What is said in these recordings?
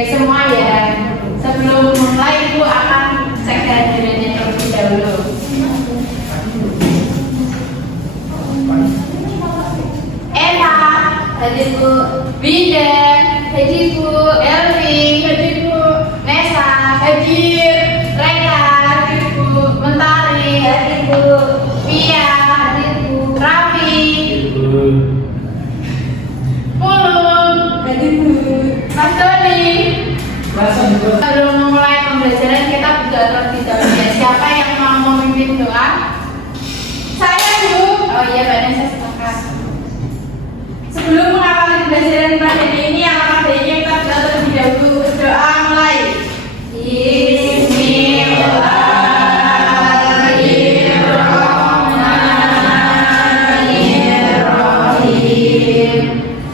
baik semua ya. Sebelum mulai Ibu akan cek kehadirannya terlebih dahulu. Eva, hadir Bu. Winda, hadir Bu. Elvi, hadir Bu. Nesa, hadir. Reka, hadir Bu. Mentari, hadir Bu. Pia, hadir Bu. Raffi, Pulung, hadir Bu. Mas Doni. Sebelum memulai pembelajaran kita berdoa terlebih dahulu ya. Siapa yang mau memimpin doa? Saya Bu. Oh iya, badan saya sepakat. Sebelum mengawali pembelajaran pada hari ini, alangkah baiknya kita berdoa terlebih dahulu. Doa mulai. Bismillahirrahmanirrahim.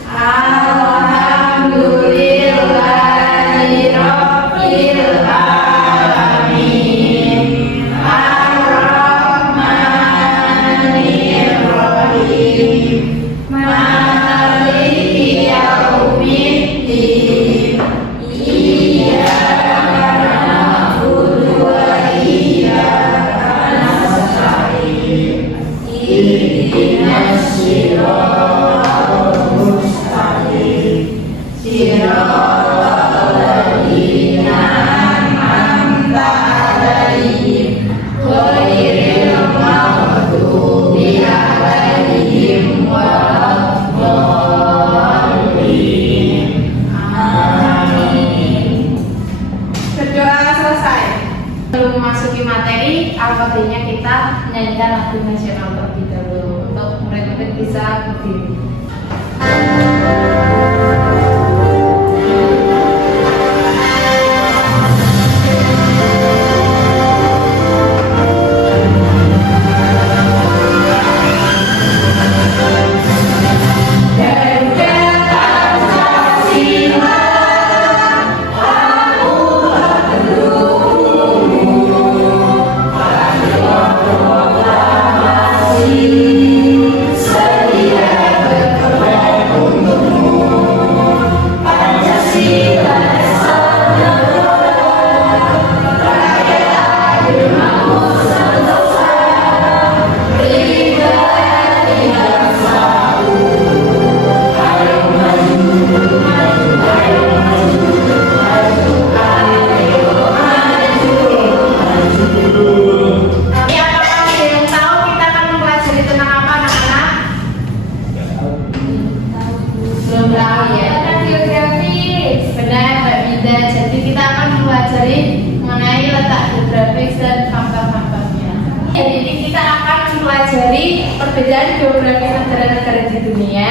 Alhamdulillahirabbil alamin. Ar-Rahmanirrahim. Maliki yaumiddin. Iyyaka na'budu wa iyyaka nasta'in. Ihdinas siratal mustaqim. Siratal ladzina an'amta 'alaihim ghairil maghdubi 'alaihim waladdallin. Amin. Berdoa selesai. Sebelum memasuki materi, alhamdulillah kita menyanyikan lagu nasional terlebih dahulu untuk murid-murid bisa berdiri. Perbedaan geografi negara-negara di dunia.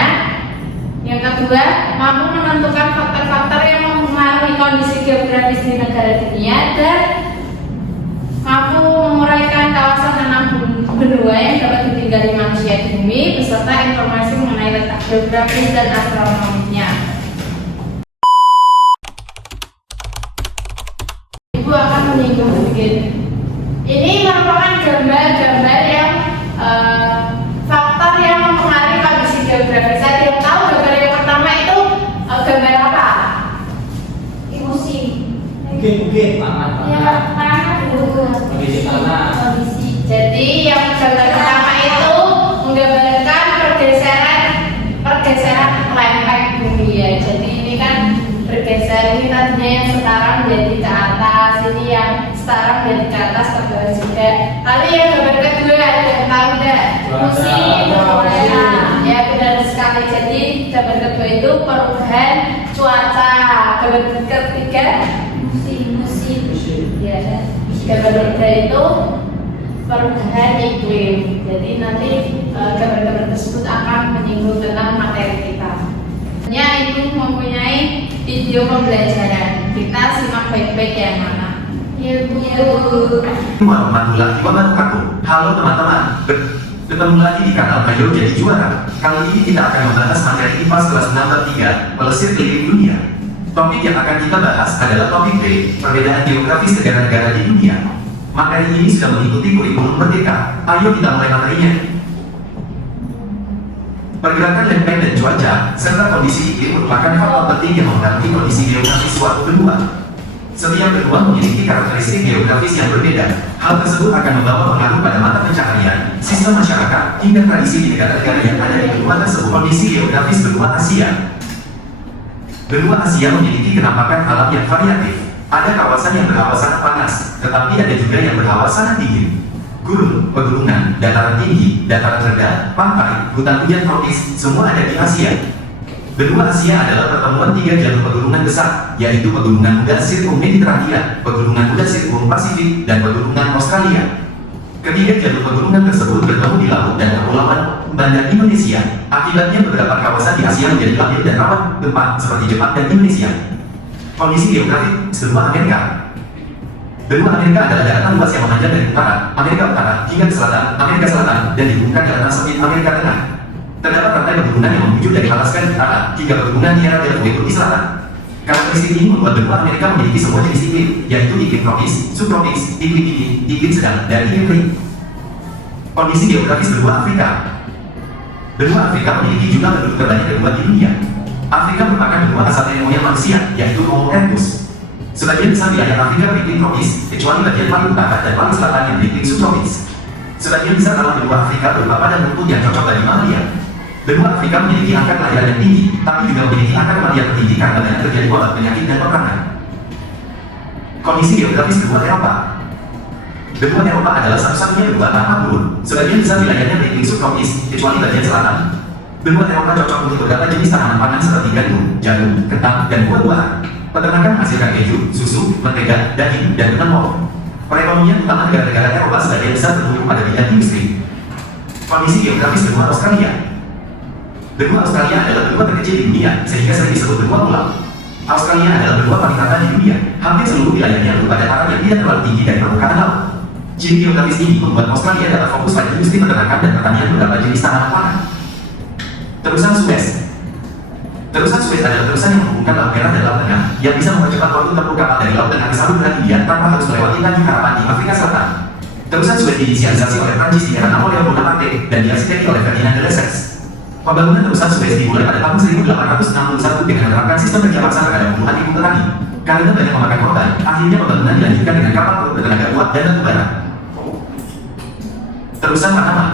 Yang kedua, mampu menentukan faktor-faktor yang mempengaruhi kondisi geografis di negara dunia, dan mampu menguraikan kawasan tanah benua yang dapat ditinggali manusia di bumi beserta informasi mengenai letak geografis dan astronominya. Ibu akan menyinggung sedikit. Ini merupakan gambar-gambar yang faktor yang mempengaruhi kondisi geografis. Saya tidak tahu gambar yang pertama itu gambar apa? Emosi. Mungkin Ya, kondisi tanah. Jadi yang gambar pertama itu menggambarkan pergeseran lempeng bumi ya. Jadi ini kan bergeser, ini tadinya yang sekarang jadi ke atas, ini yang sekarang jadi ke atas ke bawah juga. Lalu yang gambar kedua ada yang tahu enggak? Musim ya, benar sekali. Jadi gambar kedua itu perubahan cuaca. Gambar ketiga musim ya. Gambar ketiga itu perubahan iklim. Jadi nanti gambar-gambar tersebut akan menyinggung tentang materi kita. Itu mempunyai video pembelajaran. Kita simak baik-baik yang mana. Ya Bu. Warahmatullahi wabarakatuh. Halo teman-teman, ketemu lagi di kanal Ayo Jadi Juara. Kali ini kita akan membahas materi IPA kelas 6 bab 3, Pelesir Keliling Dunia. Topik yang akan kita bahas adalah topik B, perbedaan geografis negara-negara di dunia. Materi ini sudah mengikuti kurikulum Merdeka. Ayo kita mulai materinya. Pergerakan lempeng dan cuaca, serta kondisi iklim merupakan faktor penting yang mempengaruhi kondisi geografis suatu benua. Setiap benua memiliki karakteristik geografis yang berbeda. Hal tersebut akan membawa pengaruh pada mata pencaharian, sistem masyarakat, hingga tradisi di negara-negara yang ada di benua tersebut. Kondisi geografis benua Asia. Benua Asia memiliki kenampakan alam yang variatif. Ada kawasan yang berhawa sangat panas, tetapi ada juga yang berhawa sangat dingin. Gunung, pegunungan, dataran tinggi, dataran rendah, pantai, hutan hujan tropis, semua ada di Asia. Benua Asia adalah pertemuan tiga jalur pegunungan besar, yaitu pegunungan muda Sirkum-Mediterania, pegunungan muda Sirkum-Pasifik, dan pegunungan Australia. Ketiga jalur pegunungan tersebut bertemu di laut dan kepulauan Banda Indonesia. Akibatnya beberapa kawasan di Asia menjadi labil dan rawan gempa seperti Jepang dan Indonesia. Kondisi geografis benua Amerika. Benua Amerika adalah daratan luas yang memanjang dari utara, Amerika Utara, hingga ke selatan, Amerika Selatan, dan dihubungkan daratan sempit Amerika Tengah. Terdapat rantai pegunungan yang menunjuk dari Alaska di utara, hingga pegunungan Sierra del Fuego di selatan. Karakteristik ini membuat benua Amerika memiliki semua jenis iklim, yaitu iklim tropis, subtropis, iklim dingin, iklim sedang, dan iklim kering. Kondisi geografis benua Afrika. Benua Afrika memiliki jumlah penduduk terbanyak kedua di dunia. Afrika merupakan benua asal nenek moyang manusia, yaitu Homo erectus. Sebagian besar wilayah Afrika beriklim tropis, kecuali bagian paling utara dan paling selatan yang beriklim subtropis. Sebagian besar alam benua Afrika berupa padang rumput yang cocok bagi mamalia. Benua Afrika memiliki angka kelahiran yang tinggi, tapi juga memiliki angka kematian tertinggi karena banyak terjadi wabah penyakit dan peperangan. Kondisi geografis benua Eropa. Benua Eropa adalah satu-satunya benua tanpa gurun. Sebagian besar wilayahnya beriklim subtropis, kecuali bagian selatan. Benua Eropa cocok untuk beberapa jenis tanaman pangan seperti gandum, jagung, kentang, dan buah-buahan. Peternakan menghasilkan keju, susu, mentega, daging, dan benang. Perekonomian utama negara-negara Eropa sebagian besar terhubung pada bidang industri. Kondisi geografis benua Australia. Benua Australia adalah benua terkecil di dunia, sehingga sering disebut benua pulau. Australia adalah benua paling rata di dunia. Hampir seluruh wilayahnya berupa dataran yang tidak terlalu tinggi dari permukaan laut. Ciri geografis ini membuat Australia dapat fokus pada industri peternakan dan pertanian beberapa jenis tanaman pangan. Terusan Suez. Terusan Suez adalah terusan yang menghubungkan Laut Merah dan Laut Tengah, yang bisa mempercepat waktu tempuh kapal dari Laut Tengah ke Samudra Hindia tanpa harus melewati Tanjung Harapan di Afrika Selatan. Terusan Suez diinisialisasi oleh Prancis di era Napoleon Bonaparte dan diarsiteki oleh Ferdinand de Lesseps. Pembangunan terusan Suez dimulai pada tahun 1861 dengan menerapkan sistem kerja paksa terhadap puluhan ribu petani. Karena banyak memakan korban, akhirnya pembangunan dilanjutkan dengan kapal perut bertenaga kuat dan batu bara. Terusan Panama.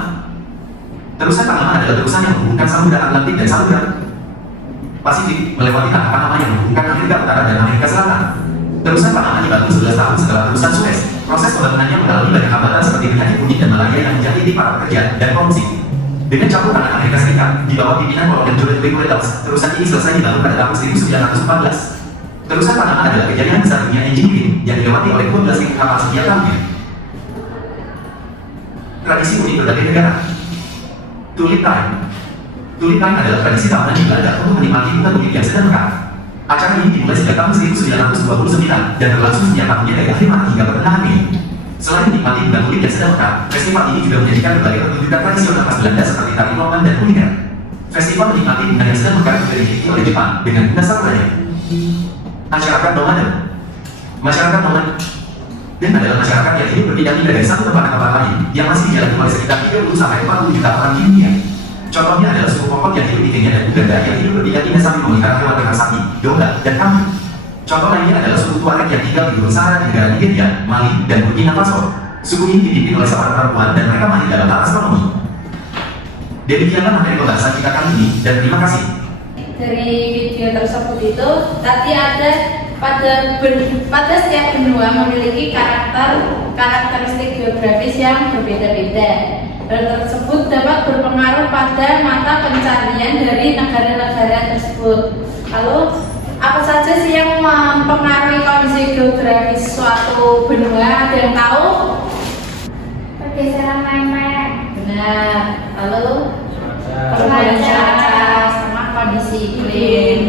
Terusan Panama adalah terusan yang menghubungkan Samudra Atlantik dan Samudra Pasifik melewati tanah Panama yang menghubungkan Amerika Utara dan Amerika Selatan. Terusan Panama dibangun 11 tahun setelah terusan Suez. Proses pembangunannya mengalami banyak hambatan seperti penyakit kunyit dan malaria yang menjadi para pekerja dan korupsi. Dengan campur tangan Amerika Serikat di bawah pimpinan Kolonel George W. Reynolds, terusan ini selesai dibangun pada tahun 1914. Terusan Panama adalah kejadian besar dunia engineering yang dilewati oleh 12.000 kapal setiap tahunnya. Tradisi unik berbagai negara. Tulip Time. Tulip Time adalah tradisi tahunan di Belanda untuk menikmati bunga tulip yang sedang mekar. Acara ini dimulai sejak tahun 1929 dan berlangsung setiap tahunnya dari akhir Maret hingga pertengahan Mei. Selain menikmati bunga tulip yang sedang mekar, festival ini juga menyajikan berbagai pertunjukan tradisional khas Belanda seperti tari lomban dan kuliner. Festival menikmati bunga yang sedang mekar juga dimiliki oleh Jepang dengan bunga sakuranya. Masyarakat nomaden. Masyarakat nomaden adalah masyarakat yang hidup berpindah-pindah dari satu tempat ke tempat lain yang masih dijalani oleh sekitar 30-40 juta orang di dunia. Contohnya adalah suku Pokot yang hidup di Kenya dan Uganda yang hidup berpindah-pindah sambil memelihara hewan ternak sapi, domba, dan kambing. Contoh lainnya adalah suku Tuareg yang tinggal di Gurun Sahara di negara Nigeria, Mali, dan Burkina Faso. Suku ini dipimpin oleh seorang perempuan dan mereka mahir dalam hal astronomi. Demikianlah materi pembahasan kita kali ini, dan terima kasih. Dari video tersebut itu tadi ada pada setiap benua memiliki karakteristik geografis yang berbeda-beda. Hal tersebut dapat berpengaruh pada mata pencarian dari negara-negara tersebut. Lalu apa saja sih yang mempengaruhi kondisi geografis suatu benua? Ada yang tahu? Pergeseran lempeng. Benar. Lalu Cuaca. cuaca sama kondisi iklim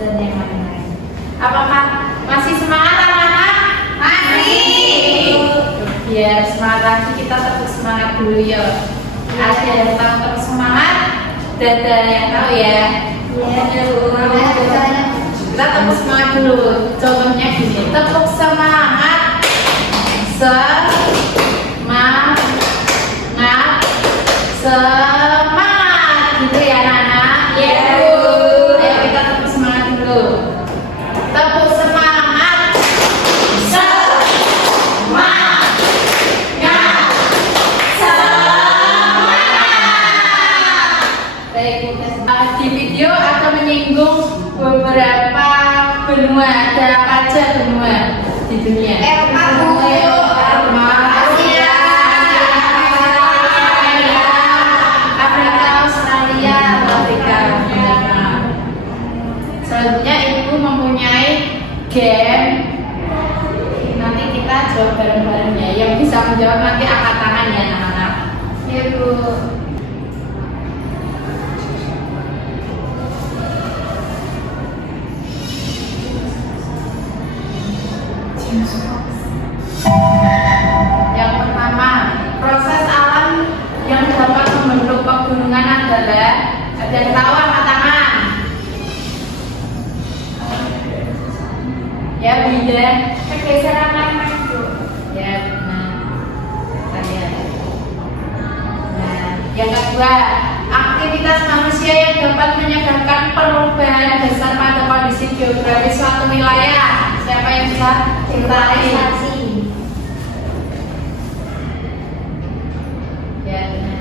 dan yang lain-lain. Apakah masih semangat anak-anak? Masih. Biar semangat lagi kita tetap semangat dulu ya. Ada yang tahu terus semangat? Dadah yang tahu ya. Kita tepuk semangat dulu. Contohnya gini, tepuk semangat. Semangat. Semangat gitu ya. menyinggung beberapa benua. Ada apa aja benua di dunia? Asia, Afrika, Australia, Afrika. Selanjutnya ibu mempunyai game. Nanti kita jawab bareng-bareng ya. Yang bisa menjawab nanti angkat tangan ya anak-anak. Ya bu. Yang pertama, proses alam yang dapat membentuk pegunungan adalah, ada yang tahu angkat tangan? Ya, Bida. Pergeseran lempeng, Bu. Ya, benar. Kalian. Nah, yang kedua, aktivitas manusia yang dapat menyebabkan perubahan besar pada kondisi geografis suatu wilayah. Siapa yang bisa ceritain? Ya, benar.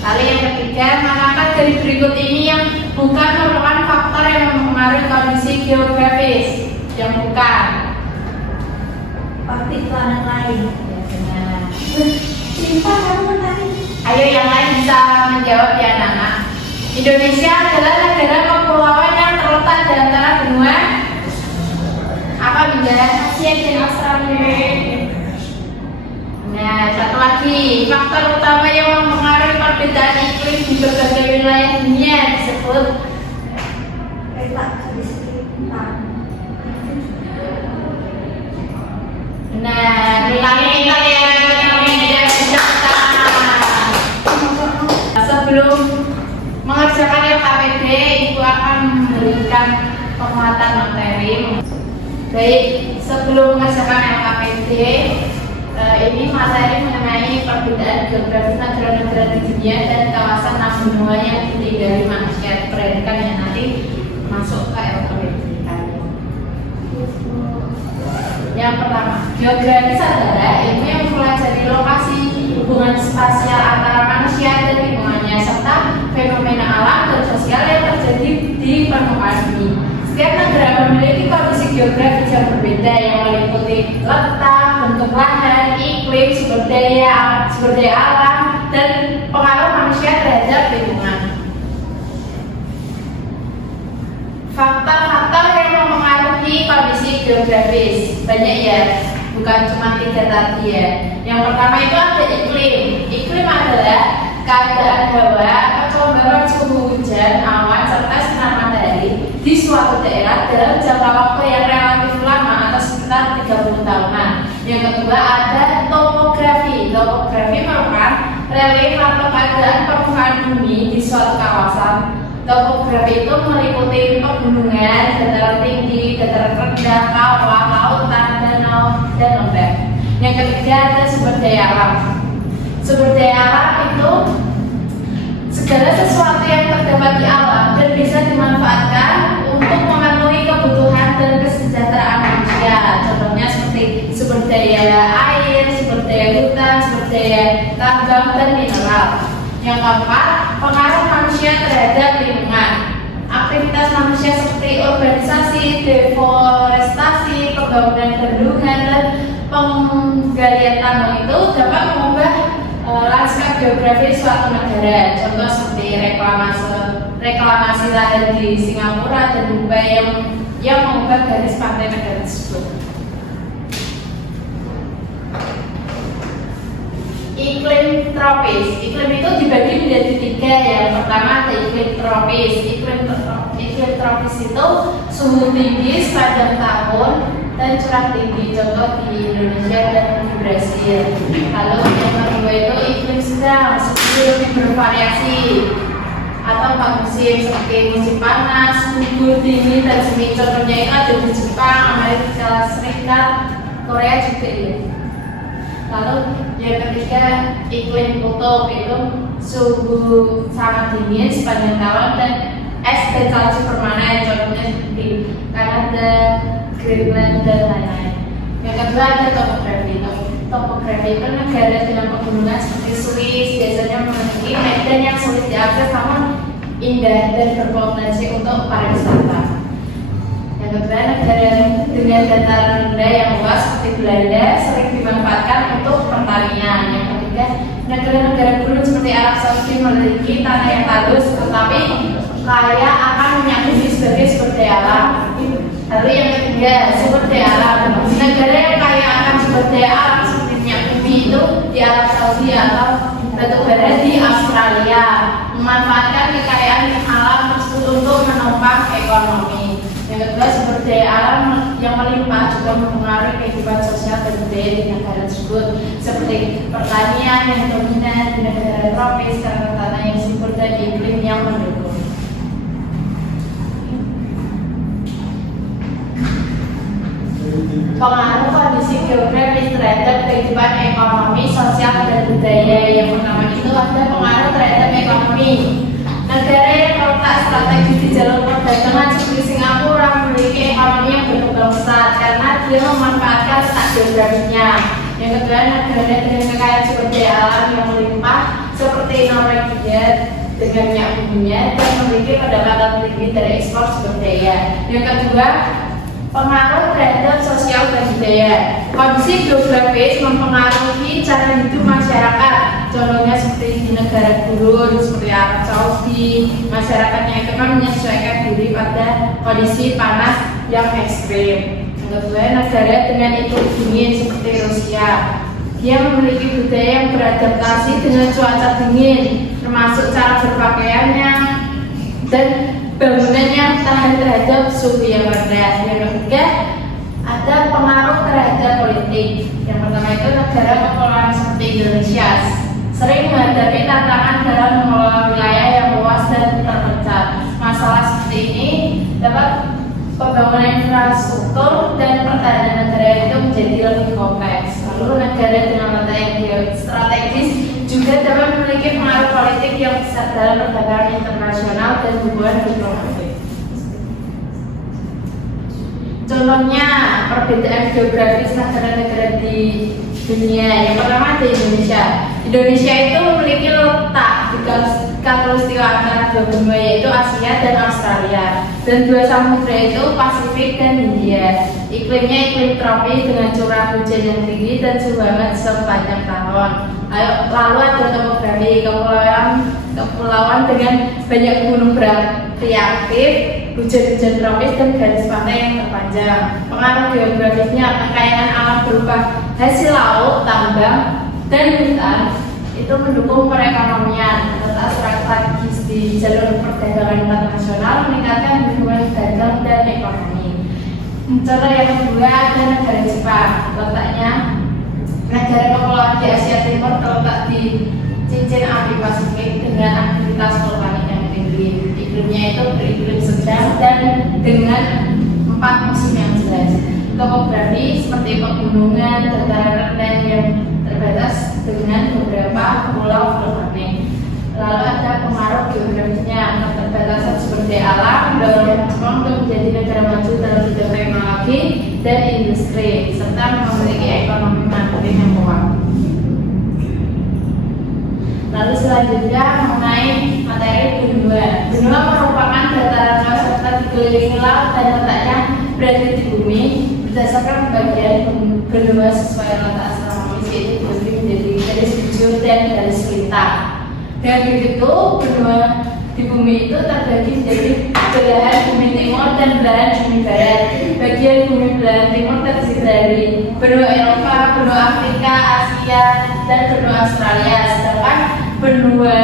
Lalu yang ketiga, manakah dari berikut ini yang bukan merupakan faktor yang mempengaruhi kondisi geografis? Yang bukan. Orbit planet lain. Ya, benar. Cinta kamu tadi. Ayo yang lain bisa menjawab ya anak-anak. Indonesia adalah negara kepulauan yang terletak di antara benua apa Bunda? Asia dan Australia. Nah, satu lagi, faktor utama yang mempengaruhi perbedaan iklim di berbagai wilayah dunia disebut nah, ulangi kalian yang sebelum mengerjakan LKPD, Ibu akan memberikan penguatan materi. Baik, sebelum mengerjakan LKPD, ini materi mengenai perbedaan geografis negara-negara di dunia dan kawasan benua yang ditinggali manusia. Perhatikan ya, nanti masuk ke LKPD kalian. Yang pertama, geografis adalah ilmu yang mempelajari lokasi hubungan spasial antara manusia dan lingkungannya serta fenomena alam dan sosial yang terjadi di permukaan bumi. Setiap negara memiliki kondisi geografis yang berbeda yang meliputi letak, bentuk lahan, iklim, sumber daya alam, dan pengaruh manusia terhadap lingkungan. Faktor-faktor yang mempengaruhi kondisi geografis banyak ya, bukan cuma 3 tadi ya. Yang pertama itu ada iklim. Iklim adalah keadaan hawa, kecolongan suhu hujan, awan, serta sinar matahari di suatu daerah dalam jangka waktu yang relatif lama atau sekitar 30 tahunan. Yang kedua ada topografi. Topografi merupakan relief atau keadaan permukaan bumi di suatu kawasan. Topografi itu meliputi pegunungan, dataran tinggi, dataran rendah, kawah, lautan, danau, dan lembah. Yang ketiga ada sumber daya alam. Sumber daya alam itu segala sesuatu yang terdapat di alam dan bisa dimanfaatkan untuk memenuhi kebutuhan dan kesejahteraan manusia. Contohnya seperti sumber daya air, sumber daya hutan, sumber daya tambang, dan mineral. Yang keempat, pengaruh manusia terhadap lingkungan. Aktivitas manusia seperti urbanisasi, deforestasi, pembangunan bendungan, dan penggalian tambang itu dapat mengubah lanskap geografis suatu negara. Contoh seperti reklamasi lahan di Singapura dan Dubai yang mengubah garis pantai negara tersebut. Iklim tropis. Iklim itu dibagi menjadi 3. Yang pertama ada iklim tropis. Iklim tropis itu suhu tinggi sepanjang tahun dan curah tinggi. Contoh di Indonesia dan di Brasil. Lalu yang kedua itu iklim sedang, suhu lebih bervariasi atau 4 musim seperti musim panas, gugur, dingin, dan semi. Contohnya itu ada di Jepang, Amerika Serikat, Korea juga ya. Lalu yang ketiga iklim kutub itu suhu sangat dingin sepanjang tahun dan es dan salju permanen, contohnya seperti Kanada, Greenland, dan lain-lain. Yang kedua ada topografi. Topografi itu negara dengan pegunungan seperti Swiss biasanya memiliki medan yang sulit diakses namun indah dan berpotensi untuk pariwisata. Yang kedua, negara dengan dataran rendah yang luas seperti Belanda sering dimanfaatkan untuk pertanian. Yang ketiga, negara-negara gurun seperti Arab Saudi memiliki tanah yang tandus tetapi kaya akan minyak bumi sebagai sumber daya alam. Lalu yang ketiga, sumber daya alam. Negara yang kaya akan sumber daya alam seperti minyak bumi itu di Arab Saudi atau batu bara di Australia, memanfaatkan kekayaan alam tersebut untuk menopang ekonomi. Yang kedua, sumber daya alam yang melimpah juga mempengaruhi kehidupan sosial dan budaya di negara tersebut, seperti pertanian yang dominan di negara tropis karena tanah yang subur dan iklim yang mendukung. Pengaruh kondisi geografis terhadap kehidupan ekonomi, sosial, dan budaya. Yang pertama itu ada pengaruh terhadap ekonomi. Negara yang terletak strategis di jalur perdagangan seperti Singapura memiliki ekonomi yang berkembang pesat karena dia memanfaatkan letak geografisnya. Yang kedua, negara dengan kekayaan sumber daya alam yang melimpah seperti Norwegia dengan minyak buminya dan memiliki pendapatan tinggi dari ekspor sumber daya. Yang kedua, pengaruh terhadap sosial dan budaya. Kondisi geografis mempengaruhi cara hidup masyarakat. Contohnya seperti di negara gurun seperti Arab Saudi, masyarakatnya itu kan menyesuaikan diri pada kondisi panas yang ekstrim. Yang kedua, negara dengan iklim dingin seperti Rusia, dia memiliki budaya yang beradaptasi dengan cuaca dingin, termasuk cara berpakaiannya dan bangunan yang tahan terhadap suhu yang rendah. Yang ketiga, ada pengaruh terhadap politik. Yang pertama itu negara kepulauan seperti Indonesia sering menghadapi tantangan dalam mengelola wilayah yang luas dan terpecah. Masalah seperti ini dapat pembangunan infrastruktur dan pertahanan negara itu menjadi lebih kompleks. Lalu negara dengan letak yang geostrategis juga dapat memiliki pengaruh politik yang besar dalam perdagangan internasional dan hubungan diplomatik. Contohnya perbedaan geografis negara-negara di dunia. Yang pertama di Indonesia. Indonesia itu memiliki letak di khatulistiwa antara dua benua yaitu Asia dan Australia, dan dua samudra itu Pasifik dan Hindia. Iklimnya iklim tropis dengan curah hujan yang tinggi dan suhu hangat sepanjang tahun. Lalu ada topografi kepulauan dengan banyak gunung berapi aktif, hujan-hujan tropis dan garis pantai yang terpanjang. Pengaruh geografisnya, kekayaan alam berupa hasil laut, tambang, dan hutan itu mendukung perekonomian. Letak strategis di jalur perdagangan internasional meningkatkan hubungan dagang dan ekonomi. Contoh yang kedua ada negara Jepang. Letaknya negara kepulauan di Asia Timur terletak di cincin api Pasifik dengan aktivitas vulkanik yang tinggi. Iklimnya itu beriklim sedang dan dengan 4 musim yang jelas. Topografi seperti pegunungan, dataran rendah yang terbatas dengan beberapa pulau vulkanik. Lalu ada pengaruh geografisnya, keterbatasan sumber daya alam mendorong Jepang untuk menjadi negara maju dalam bidang teknologi dan industri serta memiliki ekonomi mandiri yang kuat. Lalu selanjutnya mengenai materi benua. Benua merupakan dataran luas serta dikelilingi laut dan letaknya berada di bumi. Berdasarkan pembagian benua sesuai letak astronomis yaitu dibagi menjadi garis bujur dan garis lintang. Dan begitu benua di bumi itu terbagi menjadi belahan bumi timur dan belahan bumi barat. Bagian bumi belahan timur terdiri dari benua Eropa, benua Afrika, Asia, dan benua Australia. Sedangkan benua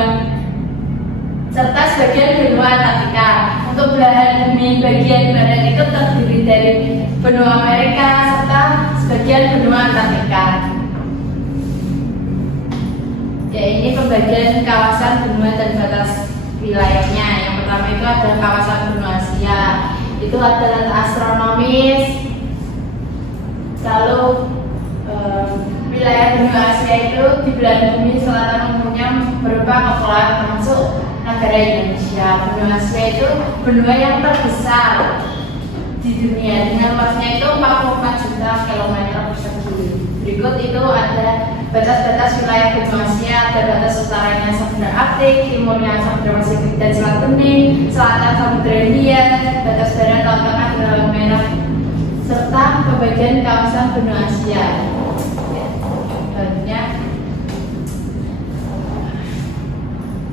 serta sebagian benua Antartika. Untuk belahan bumi bagian barat itu terdiri dari benua Amerika serta sebagian benua Antartika. Ya, ini pembagian kawasan benua dan batas wilayahnya. Yang pertama itu ada kawasan benua Asia. Itu ada letak astronomis. Lalu wilayah benua Asia itu di belahan bumi selatan umumnya berupa kepulauan termasuk negara Indonesia. Benua Asia itu benua yang terbesar di dunia dengan luasnya itu 44 juta kilometer persegi. Berikut itu ada batas-batas wilayah benua Asia, ada batas utaranya Samudra Arktik, timurnya Samudra Pasifik dan Selat Bening, selatan Samudra Hindia, batas barat Laut Tengah dan Laut Merah, serta pembagian kawasan benua Asia.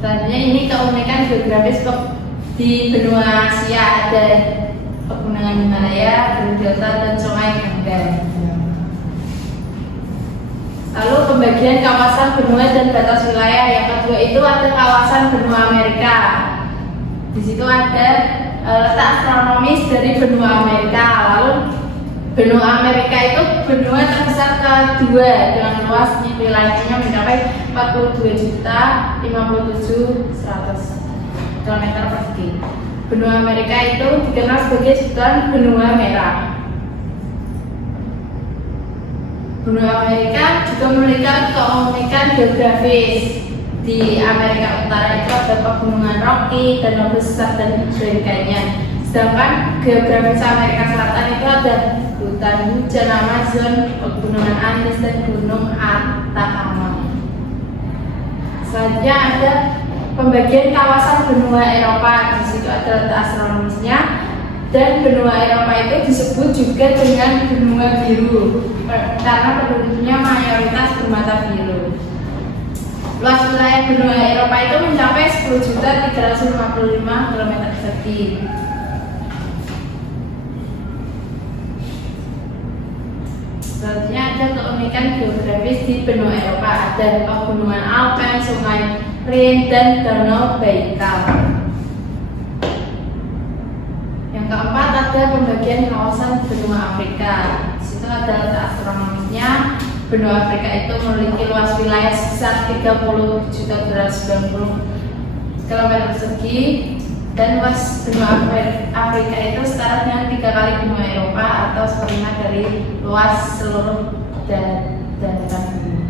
Selanjutnya ini keunikan geografis di benua Asia, ada pegunungan Himalaya, Gunung Delta, dan Sungai Gangga. Lalu pembagian kawasan benua dan batas wilayah yang kedua itu ada kawasan benua Amerika. Di situ ada letak astronomis dari benua Amerika. Lalu benua Amerika itu benua terbesar kedua dengan luas wilayahnya mencapai 42.057.100 km persegi. Benua Amerika itu dikenal sebagai sebutan benua merah. Benua Amerika juga memiliki keunikan geografis. Di Amerika Utara itu ada pegunungan Rocky, danau besar dan sebagainya. Sedangkan geografis Amerika Selatan itu ada hutan hujan Amazon, pegunungan Andes, dan gunung Atacama. Selanjutnya ada pembagian kawasan benua Eropa. Di situ ada letak astronomisnya. Dan benua Eropa itu disebut juga dengan benua biru karena penduduknya mayoritas bermata biru. Luas wilayah benua Eropa itu mencapai 10.355 km persegi. Selanjutnya ada keunikan geografis di benua Eropa, ada pegunungan Alpen, sungai Rhine, dan danau Baikal. Yang keempat ada pembagian kawasan benua Afrika. Di situ ada letak astronomisnya. Benua Afrika itu memiliki luas wilayah sebesar 30.290 km persegi dan luas benua Afrika itu setara dengan 3 kali benua Eropa atau seperlima dari luas seluruh daratan bumi.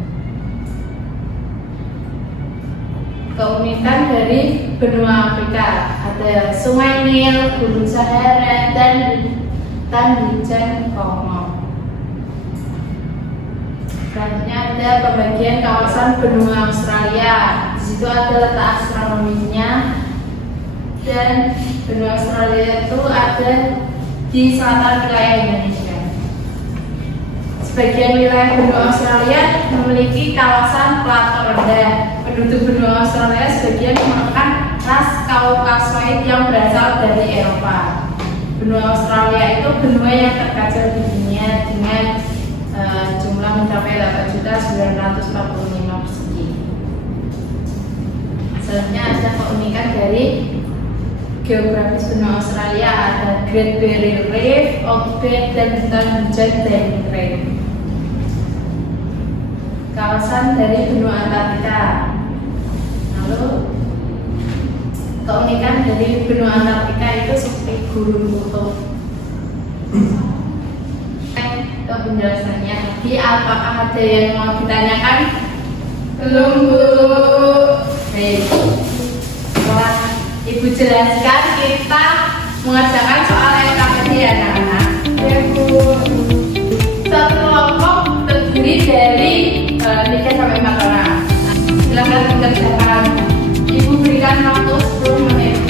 Keunikan dari benua Afrika ada Sungai Nil, Gunung Sahara, dan hujan Kongo. Selanjutnya ada pembagian kawasan benua Australia. Di situ ada letak astronomisnya. Dan benua Australia itu ada di selatan wilayah Indonesia. Sebagian wilayah benua Australia memiliki kawasan plato rendah. Penduduk benua Australia sebagian merupakan ras Kaukasoid yang berasal dari Eropa. Benua Australia itu benua yang terkecil di dunia dengan jumlah mencapai 8.945 persegi. Selanjutnya ada keunikan dari geografis benua Australia, ada Great Barrier Reef, Old Bay, dan hutan hujan Daintree. Kawasan dari benua Antartika. Lalu keunikan dari benua Antartika itu seperti gurun kutub. Untuk penjelasannya, jadi apakah ada yang mau ditanyakan? Belum, Bu. Baik. Setelah Ibu jelaskan, kita mengerjakan soal LKPD anak-anak. Ya, Bu. Satu kelompok terdiri dari 3 sampai 4 orang. Silakan dikerjakan. Ibu berikan waktu 10 menit.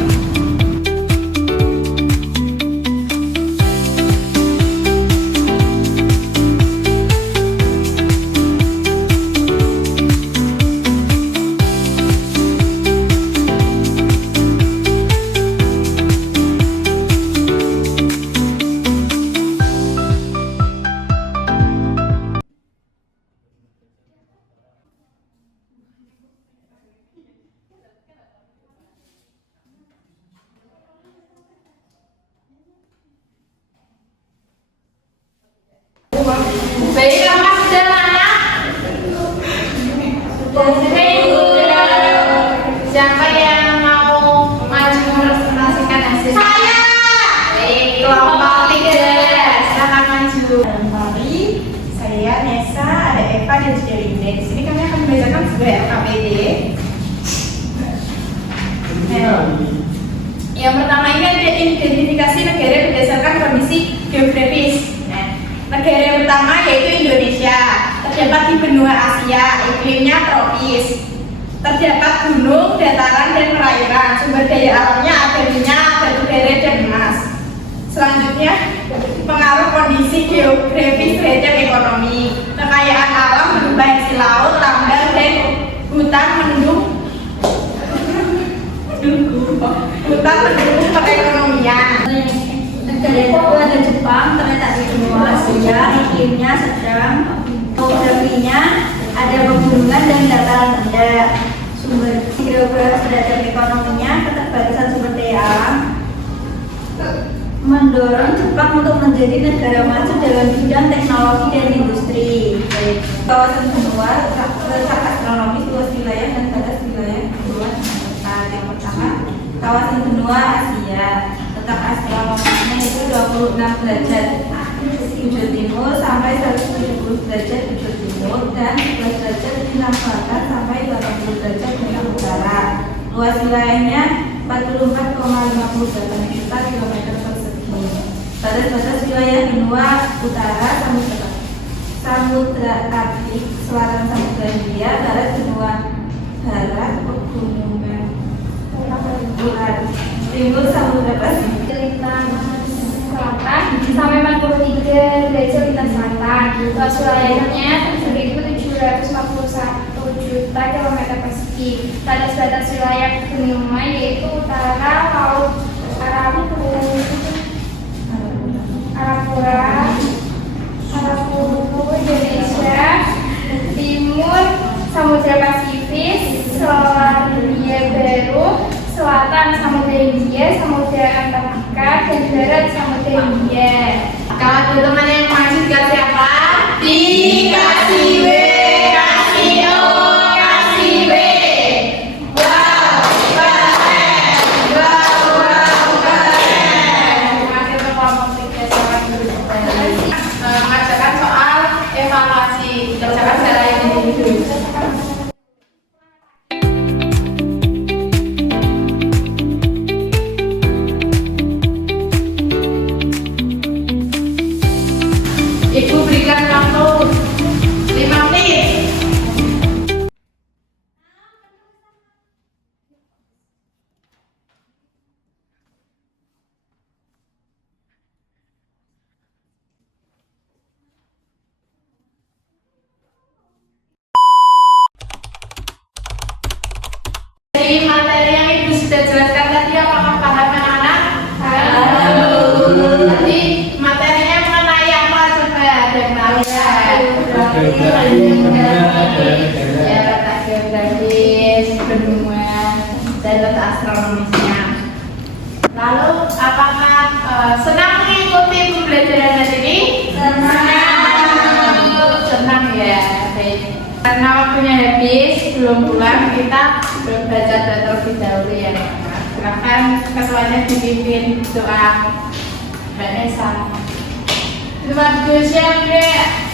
Baiklah Mas dan anak. Siapa yang mau maju merepresentasikan hasil? Saya. Baik, kelompok 3. Silakan maju. Mari, saya Nesa, ada Eva dan juga Linda. Di sini kami akan membacakan sebuah LKPD. Yang pertama ini ada identifikasi negara berdasarkan kondisi geografis. Negara yang pertama yaitu Indonesia. terdapat di benua Asia, iklimnya tropis. Terdapat gunung, dataran, dan perairan. Sumber daya alamnya ada minyak, batu bara, dan emas. Selanjutnya, pengaruh kondisi geografis terhadap ekonomi. Kekayaan alam berupa hasil laut, tambang, dan hutan mendukung perekonomian. Negara itu ada Jepang, terletak di benua Asia, iklimnya sedang, topografinya ada pegunungan dan dataran rendah. Sumber geografis terhadap ekonominya, keterbatasan sumber daya alam mendorong Jepang untuk menjadi negara maju dalam bidang teknologi dan industri. Kawasan benua letak astronomis luas wilayah dan batas wilayah benua. Yang pertama, kawasan benua Asia letak astronomisnya itu 26 derajat bujur timur sampai 170 derajat bujur timur dan 11 derajat bintang selatan sampai 80 derajat bintang utara. Luas wilayahnya 44,58 juta kilometer persegi. Batas-batas wilayah benua utara Samudra Arktik, selatan Samudra Hindia, barat benua barat pegunungan Ural, timur Samudra Pasifik. Lintang selatan sampai 43 derajat lintang selatan. Luas wilayahnya 1.741 juta kilometer persegi. Batas-batas wilayah pegunungan yaitu utara Laut Arafura, Indonesia, timur Samudra Pasifik, Selandia Baru, selatan Samudra Hindia, Samudra Antartika, dan barat Samudra Hindia. Kalau teman-teman yang masih dikasih apa? Dikasih W, kasih O, kasih W. Wow, keren. Wow, keren. Masih berkelompok tiga seorang guru mengajarkan soal evaluasi. Ucapkan saya yang dulu. Ibu berikan waktu 5 menit. Dari materi yang Ibu sudah jelaskan tadi, apakah paham anak-anak? Tadi materinya mengenai apa coba? Ada yang tahu ya? Ya, letak geografis, benua, dan letak astronomisnya. Lalu, apakah senang mengikuti pembelajaran hari ini? Senang ya. Baik. Karena waktunya habis, belum pulang, kita baca terlebih dahulu ya. Silakan ketuanya dipimpin doa Mbak Nesa. Terima kasih Mbak.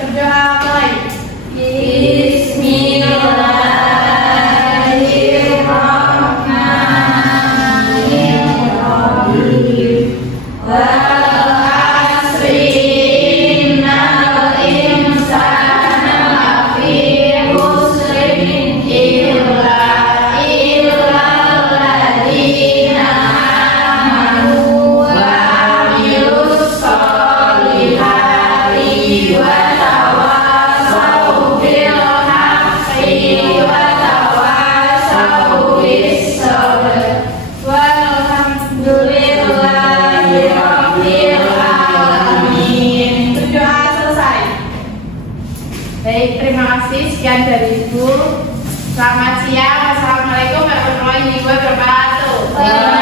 Berdoa mulai. Bismillahirrahmanirrahim. Wal asri innal insana lafi khusrin illa alladziina amanu wa amilus sholihati wa tawasaw bil haqqi wa tawasaw bis sabr. Walhamdulillahi rabbil alamin. Berdoa selesai. Baik, terima kasih. Sekian dari Ibu. Selamat siang. Wassalamualaikum warahmatullahi wabarakatuh.